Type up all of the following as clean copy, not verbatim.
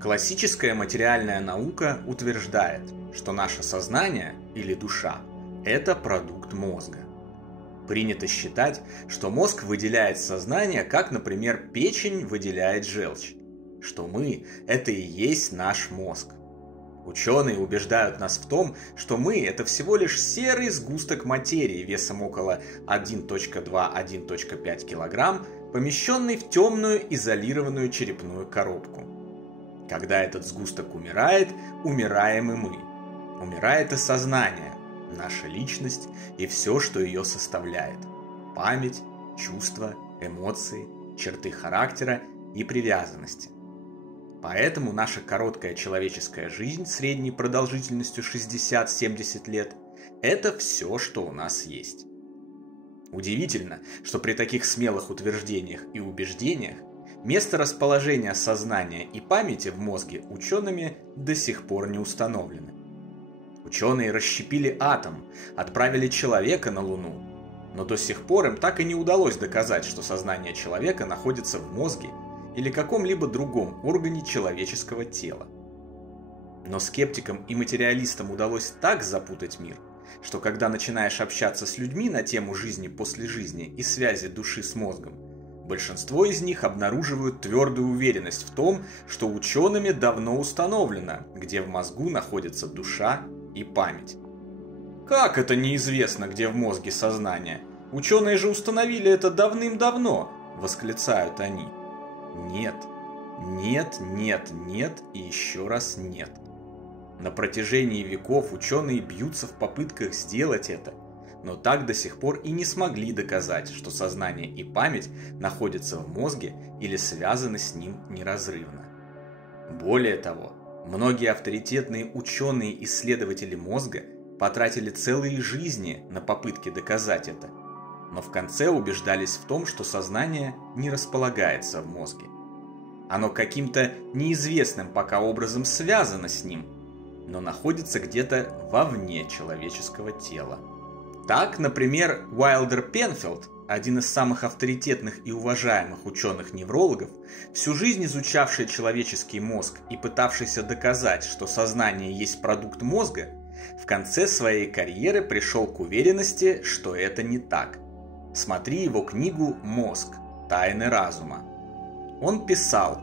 Классическая материальная наука утверждает, что наше сознание или душа – это продукт мозга. Принято считать, что мозг выделяет сознание, как, например, печень выделяет желчь, что мы – это и есть наш мозг. Ученые убеждают нас в том, что мы – это всего лишь серый сгусток материи весом около 1,2–1,5 кг, помещенный в темную изолированную черепную коробку. Когда этот сгусток умирает, умираем и мы. Умирает и сознание, наша личность и все, что ее составляет. Память, чувства, эмоции, черты характера и привязанности. Поэтому наша короткая человеческая жизнь средней продолжительностью 60-70 лет – это все, что у нас есть. Удивительно, что при таких смелых утверждениях и убеждениях место расположения сознания и памяти в мозге учеными до сих пор не установлены. Ученые расщепили атом, отправили человека на Луну, но до сих пор им так и не удалось доказать, что сознание человека находится в мозге или каком-либо другом органе человеческого тела. Но скептикам и материалистам удалось так запутать мир, что когда начинаешь общаться с людьми на тему жизни после жизни и связи души с мозгом, большинство из них обнаруживают твердую уверенность в том, что учеными давно установлено, где в мозгу находится душа и память. Как это неизвестно, где в мозге сознание? Ученые же установили это давным-давно, восклицают они. Нет, нет, нет, нет и еще раз нет. На протяжении веков ученые бьются в попытках сделать это, но так до сих пор и не смогли доказать, что сознание и память находятся в мозге или связаны с ним неразрывно. Более того, многие авторитетные ученые-исследователи мозга потратили целые жизни на попытки доказать это, но в конце убеждались в том, что сознание не располагается в мозге. Оно каким-то неизвестным пока образом связано с ним, но находится где-то вовне человеческого тела. Так, например, Уайлдер Пенфилд, один из самых авторитетных и уважаемых ученых-неврологов, всю жизнь изучавший человеческий мозг и пытавшийся доказать, что сознание есть продукт мозга, в конце своей карьеры пришел к уверенности, что это не так. Смотри его книгу «Мозг. Тайны разума». Он писал: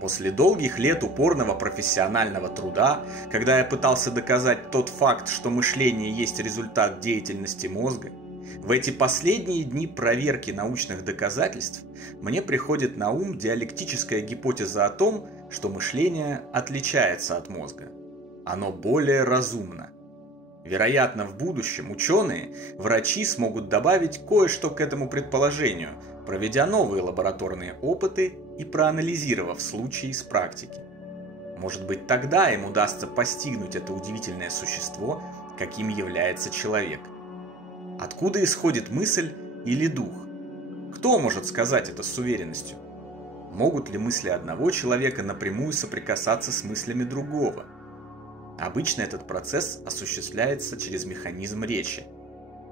«После долгих лет упорного профессионального труда, когда я пытался доказать тот факт, что мышление есть результат деятельности мозга, в эти последние дни проверки научных доказательств мне приходит на ум диалектическая гипотеза о том, что мышление отличается от мозга. Оно более разумно. Вероятно, в будущем ученые, врачи смогут добавить кое-что к этому предположению, проведя новые лабораторные опыты и проанализировав случаи из практики. Может быть, тогда им удастся постигнуть это удивительное существо, каким является человек. Откуда исходит мысль или дух? Кто может сказать это с уверенностью? Могут ли мысли одного человека напрямую соприкасаться с мыслями другого? Обычно этот процесс осуществляется через механизм речи,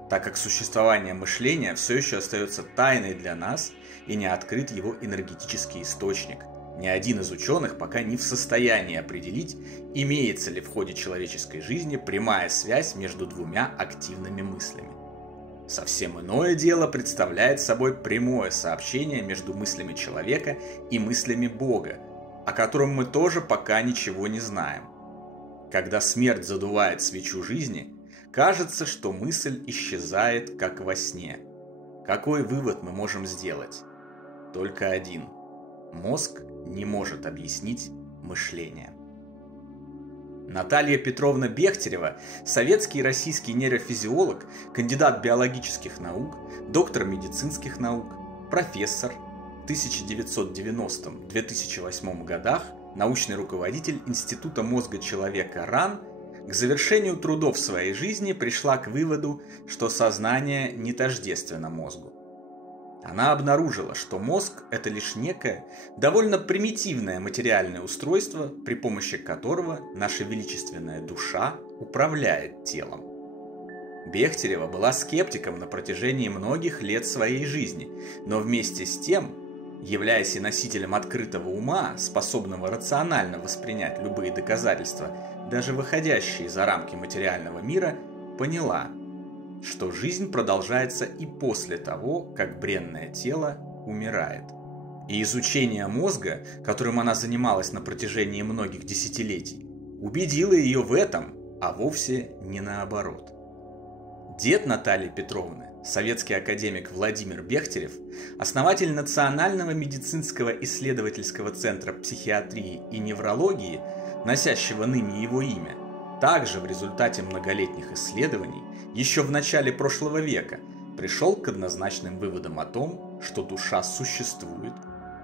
так как существование мышления все еще остается тайной для нас и не открыт его энергетический источник. Ни один из ученых пока не в состоянии определить, имеется ли в ходе человеческой жизни прямая связь между двумя активными мыслями. Совсем иное дело представляет собой прямое сообщение между мыслями человека и мыслями Бога, о котором мы тоже пока ничего не знаем. Когда смерть задувает свечу жизни, кажется, что мысль исчезает, как во сне. Какой вывод мы можем сделать? Только один. Мозг не может объяснить мышление. Наталья Петровна Бехтерева, советский и российский нейрофизиолог, кандидат биологических наук, доктор медицинских наук, профессор, в 1990-2008 годах научный руководитель Института мозга человека РАН, к завершению трудов своей жизни пришла к выводу, что сознание не тождественно мозгу. Она обнаружила, что мозг – это лишь некое, довольно примитивное материальное устройство, при помощи которого наша величественная душа управляет телом. Бехтерева была скептиком на протяжении многих лет своей жизни, но вместе с тем являясь и носителем открытого ума, способного рационально воспринять любые доказательства, даже выходящие за рамки материального мира, поняла, что жизнь продолжается и после того, как бренное тело умирает. И изучение мозга, которым она занималась на протяжении многих десятилетий, убедило ее в этом, а вовсе не наоборот. Дед Натальи Петровны, советский академик Владимир Бехтерев, основатель Национального медицинского исследовательского центра психиатрии и неврологии, носящего ныне его имя, также в результате многолетних исследований еще в начале прошлого века пришел к однозначным выводам о том, что душа существует,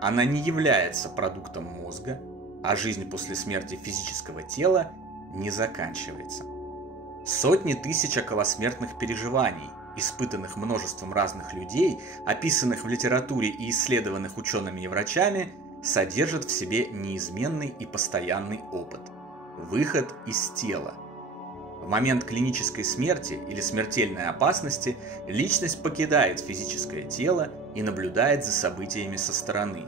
она не является продуктом мозга, а жизнь после смерти физического тела не заканчивается. Сотни тысяч околосмертных переживаний, испытанных множеством разных людей, описанных в литературе и исследованных учеными и врачами, содержат в себе неизменный и постоянный опыт – выход из тела. В момент клинической смерти или смертельной опасности личность покидает физическое тело и наблюдает за событиями со стороны,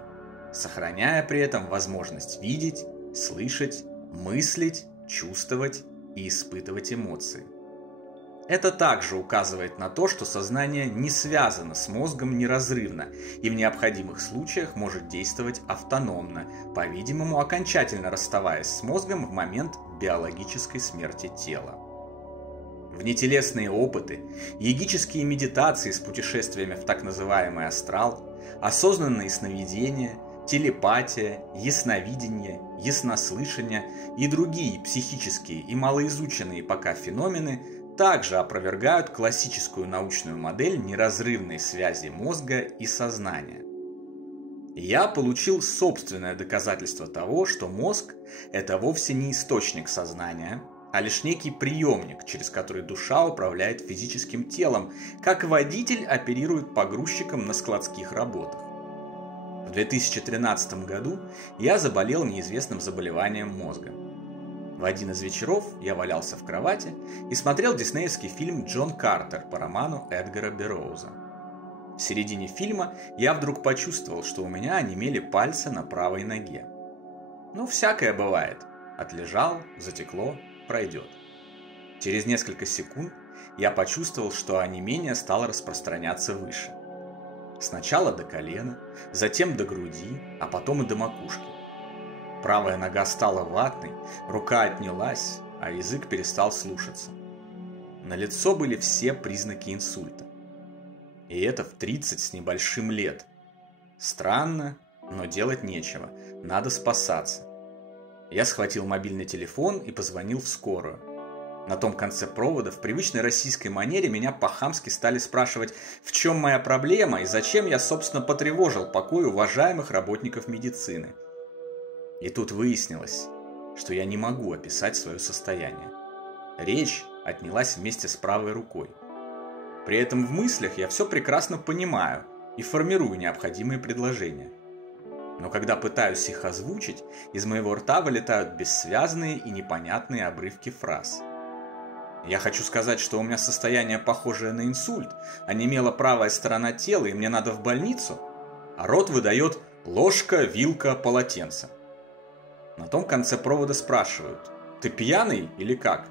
сохраняя при этом возможность видеть, слышать, мыслить, чувствовать и испытывать эмоции. Это также указывает на то, что сознание не связано с мозгом неразрывно и в необходимых случаях может действовать автономно, по-видимому, окончательно расставаясь с мозгом в момент биологической смерти тела. Внетелесные опыты, йогические медитации с путешествиями в так называемый астрал, осознанные сновидения, телепатия, ясновидение, яснослышание и другие психические и малоизученные пока феномены также опровергают классическую научную модель неразрывной связи мозга и сознания. Я получил собственное доказательство того, что мозг – это вовсе не источник сознания, а лишь некий приемник, через который душа управляет физическим телом, как водитель оперирует погрузчиком на складских работах. В 2013 году я заболел неизвестным заболеванием мозга. В один из вечеров я валялся в кровати и смотрел диснеевский фильм «Джон Картер» по роману Эдгара Берроуза. В середине фильма я вдруг почувствовал, что у меня онемели пальцы на правой ноге. Ну, всякое бывает. Отлежал, затекло, пройдет. Через несколько секунд я почувствовал, что онемение стало распространяться выше. Сначала до колена, затем до груди, а потом и до макушки. Правая нога стала ватной, рука отнялась, а язык перестал слушаться. На лицо были все признаки инсульта. И это в 30 с небольшим лет. Странно, но делать нечего, надо спасаться. Я схватил мобильный телефон и позвонил в скорую. На том конце провода в привычной российской манере меня по-хамски стали спрашивать, в чем моя проблема и зачем я, собственно, потревожил покой уважаемых работников медицины. И тут выяснилось, что я не могу описать свое состояние. Речь отнялась вместе с правой рукой. При этом в мыслях я все прекрасно понимаю и формирую необходимые предложения. Но когда пытаюсь их озвучить, из моего рта вылетают бессвязные и непонятные обрывки фраз. Я хочу сказать, что у меня состояние похожее на инсульт, онемела правая сторона тела и мне надо в больницу, а рот выдает ложка, вилка, полотенце. На том конце провода спрашивают: «Ты пьяный или как?»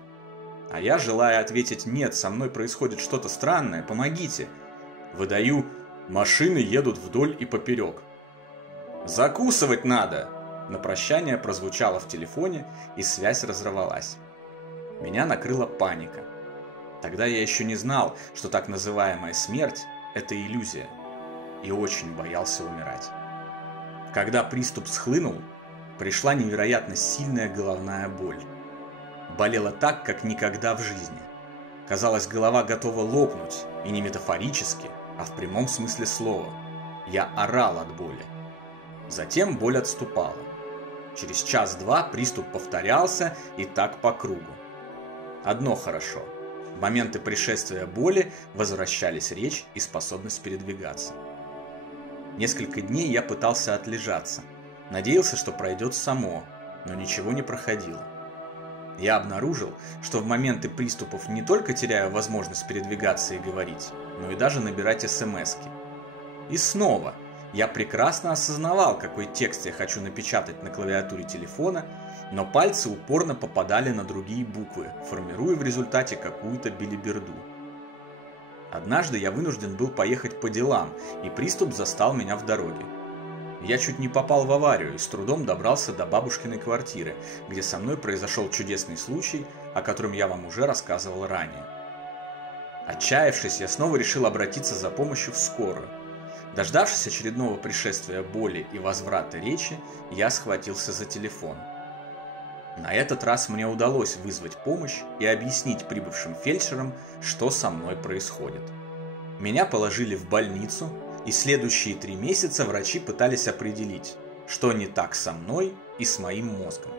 А я, желая ответить «нет, со мной происходит что-то странное, помогите», выдаю: «машины едут вдоль и поперек». «Закусывать надо!» На прощание прозвучало в телефоне, и связь разорвалась. Меня накрыла паника. Тогда я еще не знал, что так называемая смерть – это иллюзия, и очень боялся умирать. Когда приступ схлынул, пришла невероятно сильная головная боль. Болела так, как никогда в жизни. Казалось, голова готова лопнуть, и не метафорически, а в прямом смысле слова. Я орал от боли. Затем боль отступала. Через час-два приступ повторялся, и так по кругу. Одно хорошо. В моменты пришествия боли возвращались речь и способность передвигаться. Несколько дней я пытался отлежаться. Надеялся, что пройдет само, но ничего не проходило. Я обнаружил, что в моменты приступов не только теряю возможность передвигаться и говорить, но и даже набирать смски. И снова Я прекрасно осознавал, какой текст я хочу напечатать на клавиатуре телефона, но пальцы упорно попадали на другие буквы, формируя в результате какую-то белиберду. Однажды я вынужден был поехать по делам, и приступ застал меня в дороге. Я чуть не попал в аварию и с трудом добрался до бабушкиной квартиры, где со мной произошел чудесный случай, о котором я вам уже рассказывал ранее. Отчаявшись, я снова решил обратиться за помощью в скорую. Дождавшись очередного пришествия боли и возврата речи, я схватился за телефон. На этот раз мне удалось вызвать помощь и объяснить прибывшим фельдшерам, что со мной происходит. Меня положили в больницу, и следующие 3 месяца врачи пытались определить, что не так со мной и с моим мозгом.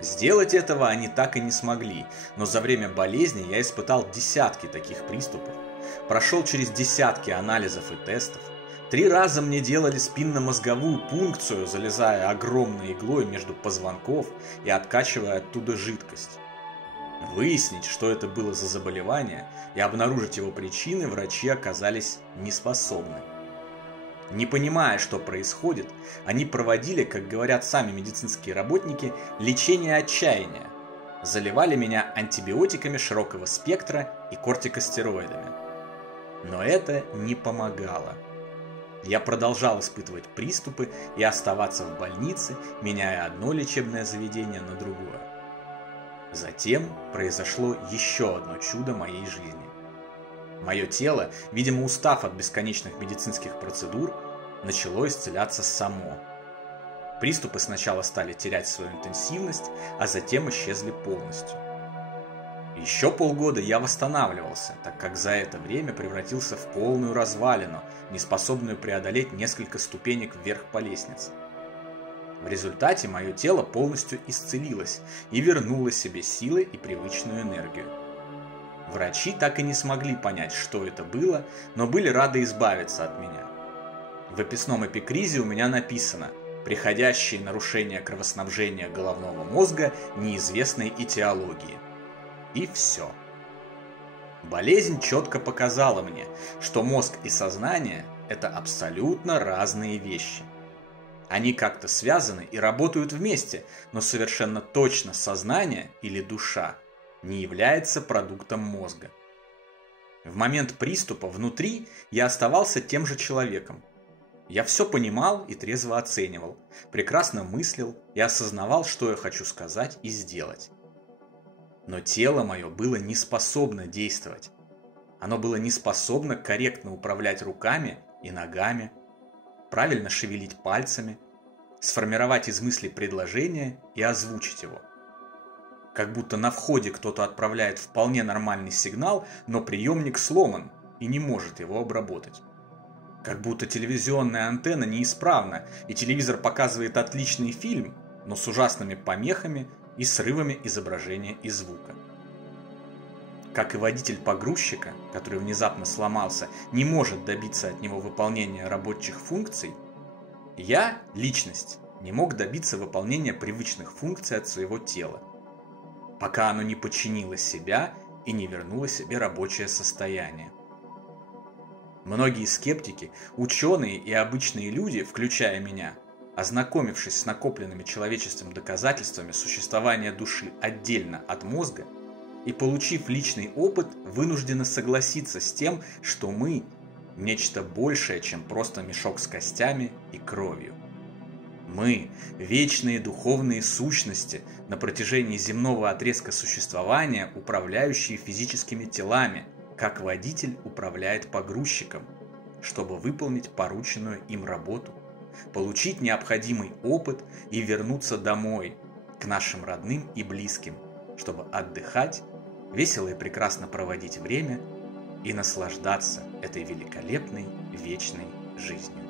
Сделать этого они так и не смогли, но за время болезни я испытал десятки таких приступов, прошел через десятки анализов и тестов. 3 раза мне делали спинномозговую пункцию, залезая огромной иглой между позвонков и откачивая оттуда жидкость. Выяснить, что это было за заболевание, и обнаружить его причины врачи оказались неспособны. Не понимая, что происходит, они проводили, как говорят сами медицинские работники, лечение отчаяния. Заливали меня антибиотиками широкого спектра и кортикостероидами. Но это не помогало. Я продолжал испытывать приступы и оставаться в больнице, меняя одно лечебное заведение на другое. Затем произошло еще одно чудо моей жизни. Мое тело, видимо устав от бесконечных медицинских процедур, начало исцеляться само. Приступы сначала стали терять свою интенсивность, а затем исчезли полностью. Еще полгода я восстанавливался, так как за это время превратился в полную развалину, неспособную преодолеть несколько ступенек вверх по лестнице. В результате мое тело полностью исцелилось и вернуло себе силы и привычную энергию. Врачи так и не смогли понять, что это было, но были рады избавиться от меня. В описном эпикризе у меня написано «Приходящие нарушения кровоснабжения головного мозга неизвестной этиологии». И все. Болезнь четко показала мне, что мозг и сознание – это абсолютно разные вещи. Они как-то связаны и работают вместе, но совершенно точно сознание или душа не является продуктом мозга. В момент приступа внутри я оставался тем же человеком. Я все понимал и трезво оценивал, прекрасно мыслил и осознавал, что я хочу сказать и сделать. Но тело мое было не способно действовать. Оно было не способно корректно управлять руками и ногами, правильно шевелить пальцами, сформировать из мысли предложение и озвучить его. Как будто на входе кто-то отправляет вполне нормальный сигнал, но приемник сломан и не может его обработать. Как будто телевизионная антенна неисправна, и телевизор показывает отличный фильм, но с ужасными помехами и срывами изображения и звука. Как и водитель погрузчика, который внезапно сломался, не может добиться от него выполнения рабочих функций, я, личность, не мог добиться выполнения привычных функций от своего тела, пока оно не подчинило себя и не вернуло себе рабочее состояние. Многие скептики, ученые и обычные люди, включая меня, ознакомившись с накопленными человечеством доказательствами существования души отдельно от мозга и получив личный опыт, вынуждены согласиться с тем, что мы – нечто большее, чем просто мешок с костями и кровью. Мы – вечные духовные сущности на протяжении земного отрезка существования, управляющие физическими телами, как водитель управляет погрузчиком, чтобы выполнить порученную им работу, получить необходимый опыт и вернуться домой, к нашим родным и близким, чтобы отдыхать, весело и прекрасно проводить время и наслаждаться этой великолепной вечной жизнью.